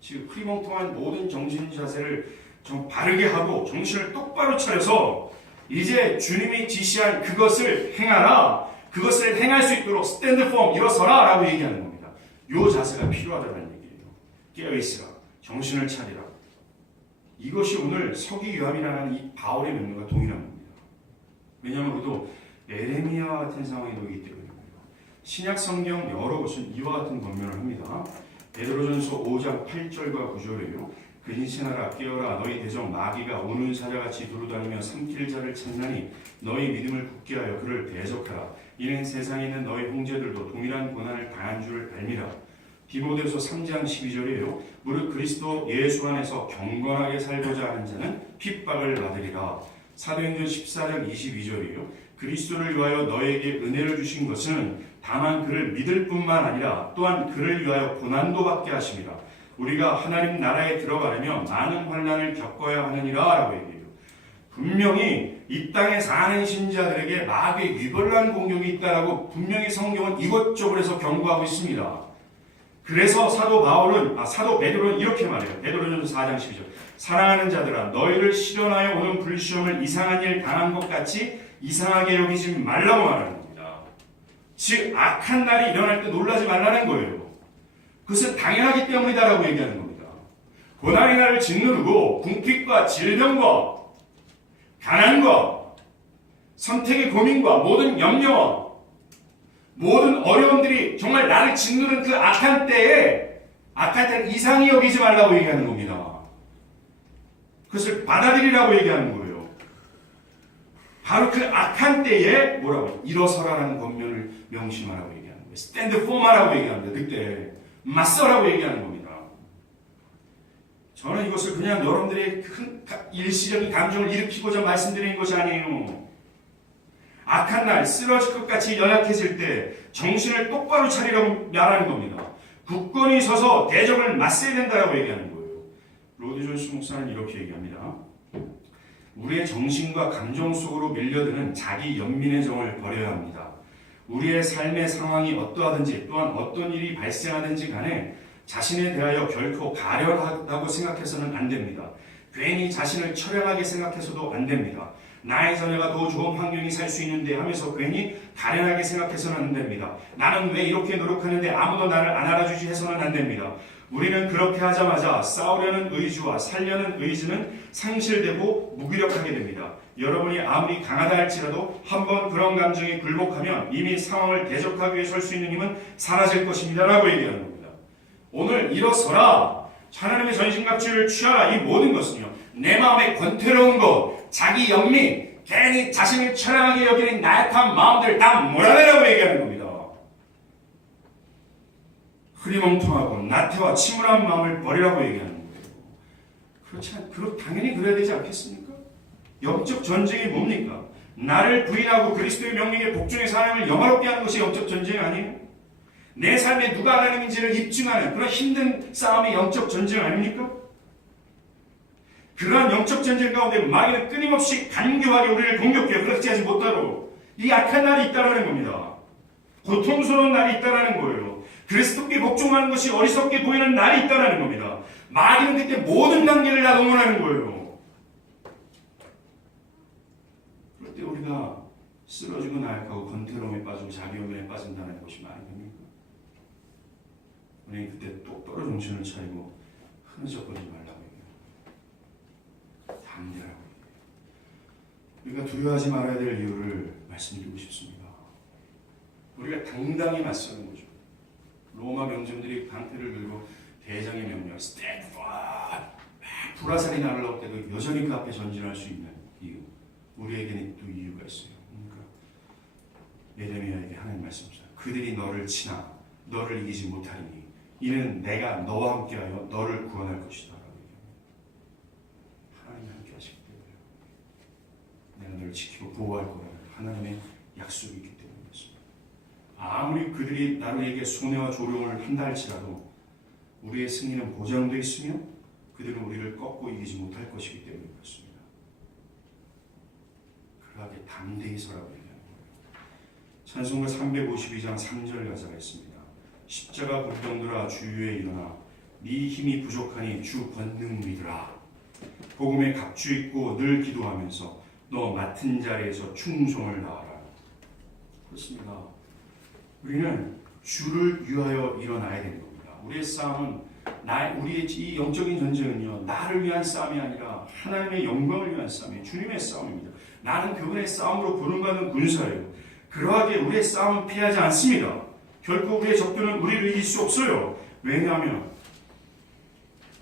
지금 흐리멍텅한 모든 정신 자세를 좀 바르게 하고 정신을 똑바로 차려서 이제 주님이 지시한 그것을 행하라. 그것을 행할 수 있도록 stand firm, 일어서라 라고 얘기하는 겁니다. 이 자세가 필요하다는 얘기예요. 깨어있으라. 정신을 차리라. 이것이 오늘 서기 위함이라는 이 바울의 명령과 동일한 겁니다. 왜냐하면 우리도 에레미야와 같은 상황에 놓이기 때문입니다. 신약 성경 여러 곳은 이와 같은 권면을 합니다. 베드로전서 5장 8절과 9절에요. 근신하라 깨어라 너희 대적 마귀가 오는 사자같이 두루다니며 삼킬 자를 찾나니 너희 믿음을 굳게 하여 그를 대적하라. 이는 세상에 있는 너희 형제들도 동일한 고난을 당한 줄 알미라. 디모데후서 3장 12절이에요. 무릇 그리스도 예수 안에서 경건하게 살고자 하는 자는 핍박을 받으리라. 사도행전 14장 22절이에요. 그리스도를 위하여 너에게 은혜를 주신 것은 다만 그를 믿을 뿐만 아니라 또한 그를 위하여 고난도 받게 하심이라. 우리가 하나님 나라에 들어가려면 많은 환난을 겪어야 하느니라 라고 얘기해요. 분명히 이 땅에 사는 신자들에게 마귀의 유별난 공격이 있다라고 분명히 성경은 이것저것 해서 경고하고 있습니다. 그래서 사도 베드로는 이렇게 말해요. 베드로전서 4장 12절. 사랑하는 자들아 너희를 시련하여 오는 불시험을 이상한 일 당한 것 같이 이상하게 여기지 말라고 말하는 겁니다. 즉 악한 날이 일어날 때 놀라지 말라는 거예요. 그것은 당연하기 때문이다라고 얘기하는 겁니다. 고난의 날을 짓누르고 궁핍과 질병과 가난과 선택의 고민과 모든 염려와 모든 어려움들이 정말 나를 짓누른 그 악한 때를 이상히 여기지 말라고 얘기하는 겁니다. 그것을 받아들이라고 얘기하는 거예요. 바로 그 악한 때에 뭐라고? 일어서라라는 권면을 명심하라고 얘기하는 거예요. 스탠드 포마라고 얘기합니다. 그때 맞서라고 얘기하는 겁니다. 저는 이것을 그냥 여러분들의 큰 일시적인 감정을 일으키고자 말씀드리는 것이 아니에요. 악한 날 쓰러질 것 같이 연약해질 때 정신을 똑바로 차리라고 말하는 겁니다. 굳건히 서서 대적을 맞서야 된다고 얘기하는 거예요. 로드 존스 목사는 이렇게 얘기합니다. 우리의 정신과 감정 속으로 밀려드는 자기 연민의 정을 버려야 합니다. 우리의 삶의 상황이 어떠하든지 또한 어떤 일이 발생하든지 간에 자신에 대하여 결코 가련하다고 생각해서는 안 됩니다. 괜히 자신을 처량하게 생각해서도 안 됩니다. 나의 자녀가 더 좋은 환경이 살 수 있는데 하면서 괜히 가련하게 생각해서는 안 됩니다. 나는 왜 이렇게 노력하는데 아무도 나를 안 알아주지 해서는 안 됩니다. 우리는 그렇게 하자마자 싸우려는 의지와 살려는 의지는 상실되고 무기력하게 됩니다. 여러분이 아무리 강하다 할지라도 한번 그런 감정이 굴복하면 이미 상황을 대적하기 위해 설 수 있는 힘은 사라질 것입니다. 라고 얘기하는 겁니다. 오늘 일어서라. 하나님의 전신갑주를 취하라. 이 모든 것은요. 내 마음에 권태로운 것, 자기 연민, 괜히 자신을 처량하게 여기는 나약한 마음들 다 몰아내라고 얘기하는 겁니다. 흐리멍텅하고 나태와 침울한 마음을 버리라고 얘기하는 거예요. 당연히 그래야 되지 않겠습니까? 영적 전쟁이 뭡니까? 나를 부인하고 그리스도의 명령에 복종의 사람을 영화롭게 하는 것이 영적 전쟁 아니에요? 내 삶에 누가 하나님인지를 입증하는 그런 힘든 싸움이 영적 전쟁 아닙니까? 그러한 영적 전쟁 가운데 마귀는 끊임없이 간교하게 우리를 공격해요. 그렇지 하지 못하도록. 이 악한 날이 있다는 겁니다. 고통스러운 날이 있다는 거예요. 그리스도께 복종하는 것이 어리석게 보이는 날이 있다는 겁니다. 마귀는 그때 모든 단계를 다 동원하는 거예요. 그럴 때 우리가 쓰러지고 나약하고 권태로움에 빠지고 자기 연민에 빠진다는 것이 말이 됩니까? 우리는 그때 똑바로 정신을 차리고 흐느적거리지 말라고 얘기해요. 담대라고 얘기해요. 우리가 두려워하지 말아야 될 이유를 말씀드리고 싶습니다. 우리가 당당히 맞서는 거죠. 로마 병정들이 방패를 들고 대장의 명령, 스탠드 포드! 불화살이 날아올 때도 여전히 그 앞에 전진할 수 있는 이유. 우리에게는 또 이유가 있어요. 그러니까 예레미야에게 하나님 말씀하셨어요. 그들이 너를 치나 너를 이기지 못하리니 이는 내가 너와 함께하여 너를 구원할 것이다. 하나님이 함께 하시기 때문에 내가 너를 지키고 보호할 거라는 하나님의 약속이 있기 때문이었습니다. 아무리 그들이 나에게 손해와 조롱을 한다 할지라도 우리의 승리는 보장되어 있으며 그들은 우리를 꺾고 이기지 못할 것이기 때문에 그렇습니다. 그러하게 담대히 서라고 얘기하는 거예요. 찬송가 352장 3절 가사가 있습니다. 십자가 불병들아 주 위에 일어나 네 힘이 부족하니 주 권능 믿으라. 복음에 갑주 있고 늘 기도하면서 너 맡은 자리에서 충성을 다하라. 그렇습니다. 우리는 주를 위하여 일어나야 되는 겁니다. 우리의 싸움은 우리의 이 영적인 전쟁은요 나를 위한 싸움이 아니라 하나님의 영광을 위한 싸움이에요. 주님의 싸움입니다. 나는 그분의 싸움으로 부름받은 군사예요. 그러하게 우리의 싸움은 피하지 않습니다. 결코 우리의 적들은 우리를 이길 수 없어요. 왜냐하면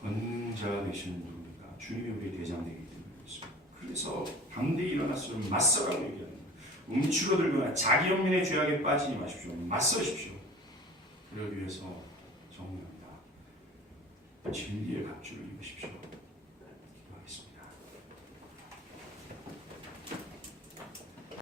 권능 제자가 되시는 누굽니까? 주님이 우리의 대장 되기 때문에 그렇습니다. 그래서 담대히 일어나서 맞서라고 얘기합니다. 움츠러들거나 자기 영민의 죄악에 빠지지 마십시오. 맞서십시오. 그러기 위해서 정리합니다. 진리의 갑주를 입으십시오.